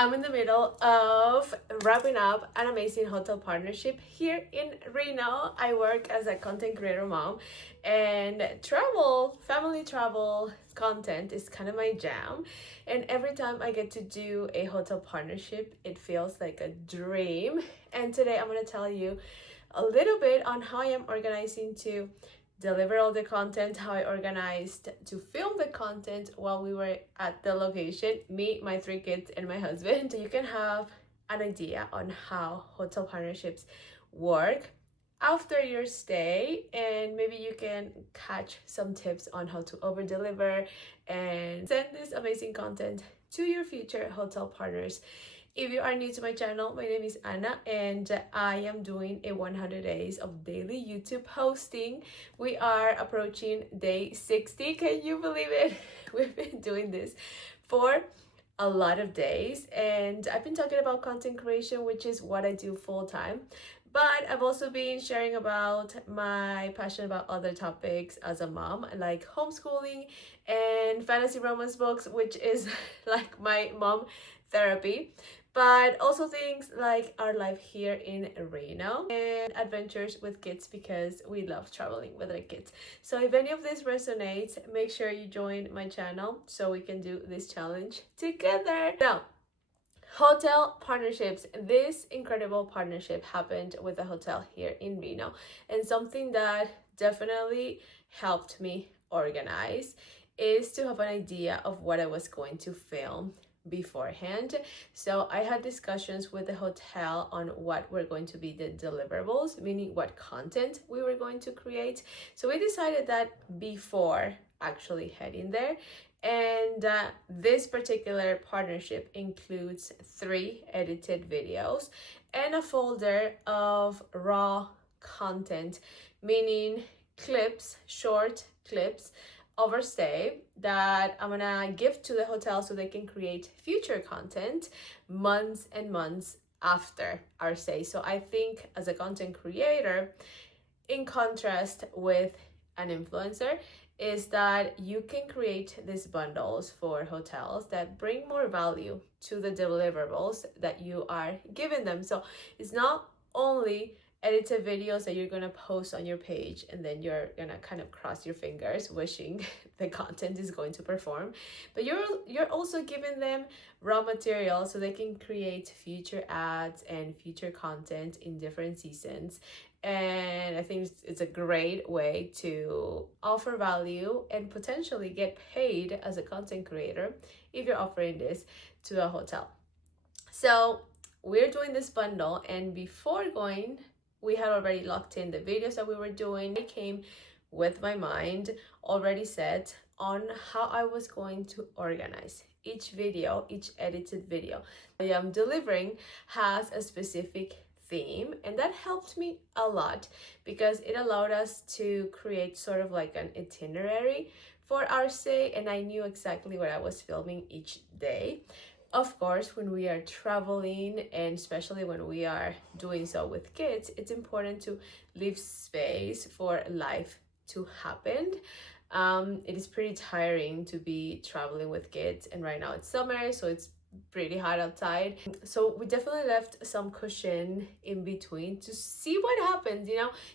I'm in the middle of wrapping up an amazing hotel partnership here in Reno. I work as a content creator mom, and family travel content is kind of my jam. And every time I get to do a hotel partnership, it feels like a dream. And today I'm going to tell you a little bit on how I am organizing to deliver all the content, how I organized to film the content while we were at the location, me, my 3 kids, and my husband. So you can have an idea on how hotel partnerships work after your stay, and maybe you can catch some tips on how to over deliver and send this amazing content to your future hotel partners. If you are new to my channel, my name is Anna, and I am doing a 100 days of daily YouTube posting. We are approaching day 60. Can you believe it? We've been doing this for a lot of days, and I've been talking about content creation, which is what I do full time. But I've also been sharing about my passion about other topics as a mom, like homeschooling and fantasy romance books, which is like my mom therapy. But also things like our life here in Reno and adventures with kids, because we love traveling with our kids. So if any of this resonates, make sure you join my channel so we can do this challenge together. Now, hotel partnerships. This incredible partnership happened with a hotel here in Reno, and something that definitely helped me organize is to have an idea of what I was going to film beforehand. So I had discussions with the hotel on what were going to be the deliverables, meaning what content we were going to create. So we decided that before actually heading there. And this particular partnership includes 3 edited videos and a folder of raw content, meaning clips, short clips of our stay that I'm gonna give to the hotel so they can create future content months and months after our stay. So I think as a content creator, in contrast with an influencer, is that you can create these bundles for hotels that bring more value to the deliverables that you are giving them. So it's not only edited videos that you're gonna post on your page and then you're gonna kind of cross your fingers wishing the content is going to perform, but you're also giving them raw material so they can create future ads and future content in different seasons. And I think it's a great way to offer value and potentially get paid as a content creator if you're offering this to a hotel. So we're doing this bundle, and before going, we had already locked in the videos that we were doing. I came with my mind already set on how I was going to organize each video, each edited video I am delivering has a specific theme, and that helped me a lot because it allowed us to create sort of like an itinerary for our stay, and I knew exactly what I was filming each day. Of course, when we are traveling, and especially when we are doing so with kids, it's important to leave space for life to happen. It is pretty tiring to be traveling with kids, and right now it's summer, so it's pretty hot outside. So we definitely left some cushion in between to see what happens.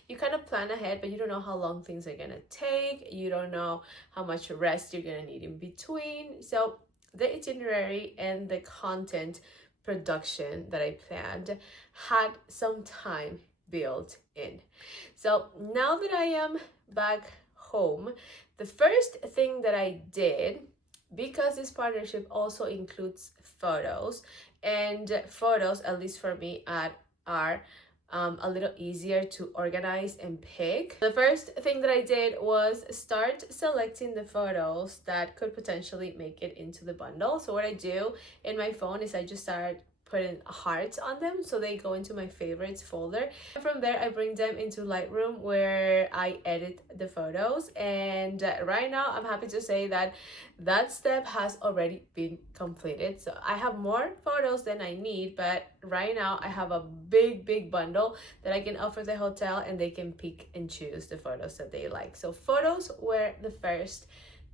You kind of plan ahead, but you don't know how long things are gonna take. You don't know how much rest you're gonna need in between. So the itinerary and the content production that I planned had some time built in. So now that I am back home, the first thing that I did, because this partnership also includes photos, and photos, at least for me, are a little easier to organize and pick. The first thing that I did was start selecting the photos that could potentially make it into the bundle. So what I do in my phone is I just start putting hearts on them so they go into my favorites folder, and from there I bring them into Lightroom where I edit the photos. And right now I'm happy to say that that step has already been completed. So I have more photos than I need, but right now I have a big bundle that I can offer the hotel, and they can pick and choose the photos that they like. So photos were the first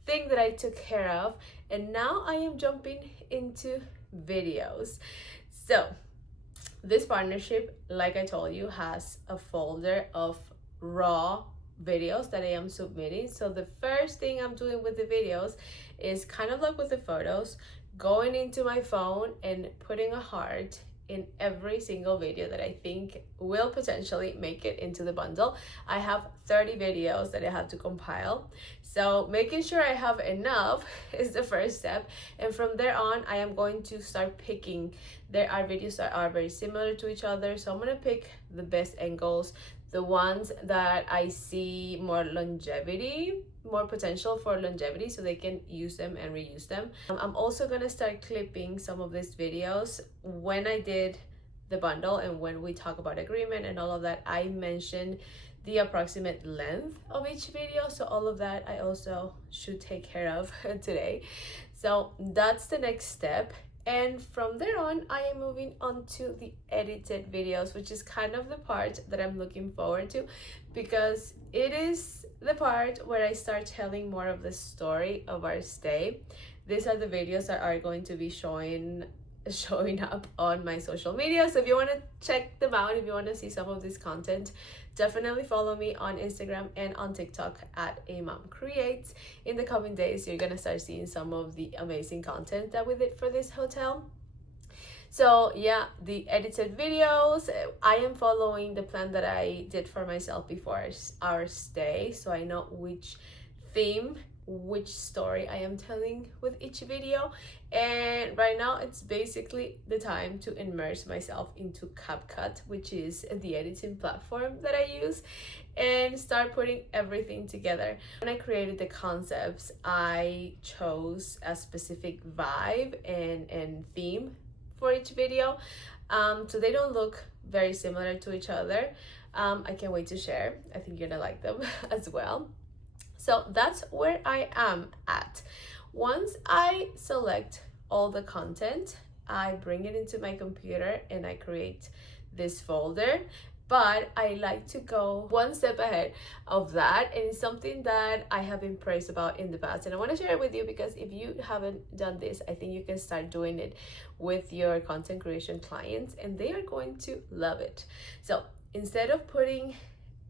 thing that I took care of, and now I am jumping into videos. So this partnership, like I told you, has a folder of raw videos that I am submitting. So the first thing I'm doing with the videos is kind of like with the photos, going into my phone and putting a heart in every single video that I think will potentially make it into the bundle. I have 30 videos that I have to compile. So making sure I have enough is the first step. And from there on, I am going to start picking. There are videos that are very similar to each other. So I'm gonna pick the best angles, the ones that I see more potential for longevity, so they can use them and reuse them. I'm also gonna start clipping some of these videos. When I did the bundle and when we talk about agreement and all of that, I mentioned the approximate length of each video. So all of that I also should take care of today. So that's the next step. And from there on, I am moving on to the edited videos, which is kind of the part that I'm looking forward to, because it is the part where I start telling more of the story of our stay. These are the videos that are going to be showing up on my social media. So if you want to check them out, if you want to see some of this content, definitely follow me on Instagram and on TikTok at A Mom Creates. In the coming days, you're gonna start seeing some of the amazing content that we did for this hotel. So yeah, the edited videos, I am following the plan that I did for myself before our stay, so I know which theme, which story I am telling with each video. And right now it's basically the time to immerse myself into CapCut, which is the editing platform that I use, and start putting everything together. When I created the concepts, I chose a specific vibe and theme for each video, so they don't look very similar to each other. I can't wait to share. I think you're gonna like them as well. So that's where I am at. Once I select all the content, I bring it into my computer and I create this folder. But I like to go one step ahead of that, and it's something that I have been praised about in the past, and I want to share it with you, because if you haven't done this, I think you can start doing it with your content creation clients and they are going to love it. So instead of putting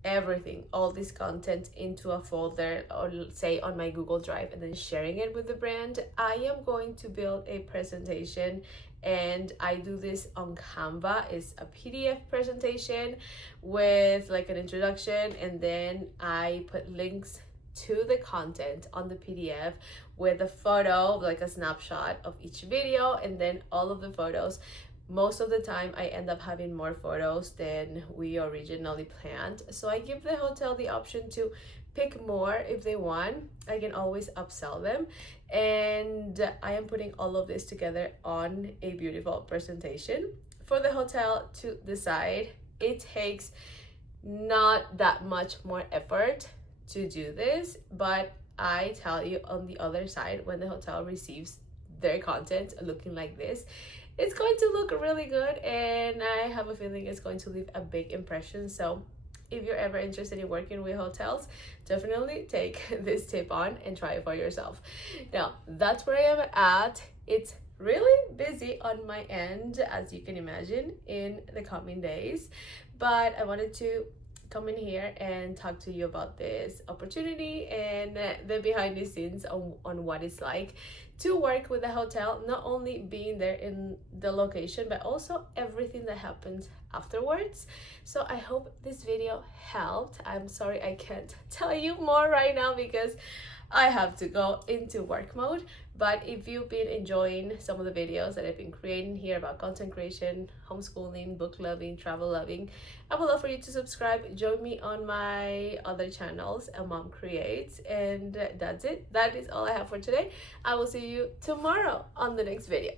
everything, all this content into a folder, or say on my Google Drive, and then sharing it with the brand, I am going to build a presentation, and I do this on Canva. It's a PDF presentation with like an introduction, and then I put links to the content on the PDF with a photo, like a snapshot of each video, and then all of the photos. Most of the time I end up having more photos than we originally planned, so I give the hotel the option to pick more if they want. I can always upsell them, and I am putting all of this together on a beautiful presentation for the hotel to decide. It takes not that much more effort to do this, but I tell you, on the other side, when the hotel receives their content looking like this, it's going to look really good, and I have a feeling it's going to leave a big impression. So if you're ever interested in working with hotels, definitely take this tip on and try it for yourself. Now, that's where I am at. It's really busy on my end, as you can imagine, in the coming days, but I wanted to come in here and talk to you about this opportunity and the behind the scenes on what it's like to work with a hotel, not only being there in the location, but also everything that happens afterwards. So I hope this video helped. I'm sorry I can't tell you more right now because I have to go into work mode. But if you've been enjoying some of the videos that I've been creating here about content creation, homeschooling, book loving, travel loving, I would love for you to subscribe. Join me on my other channels, A Mom Creates. And that's it. That is all I have for today. I will see you tomorrow on the next video.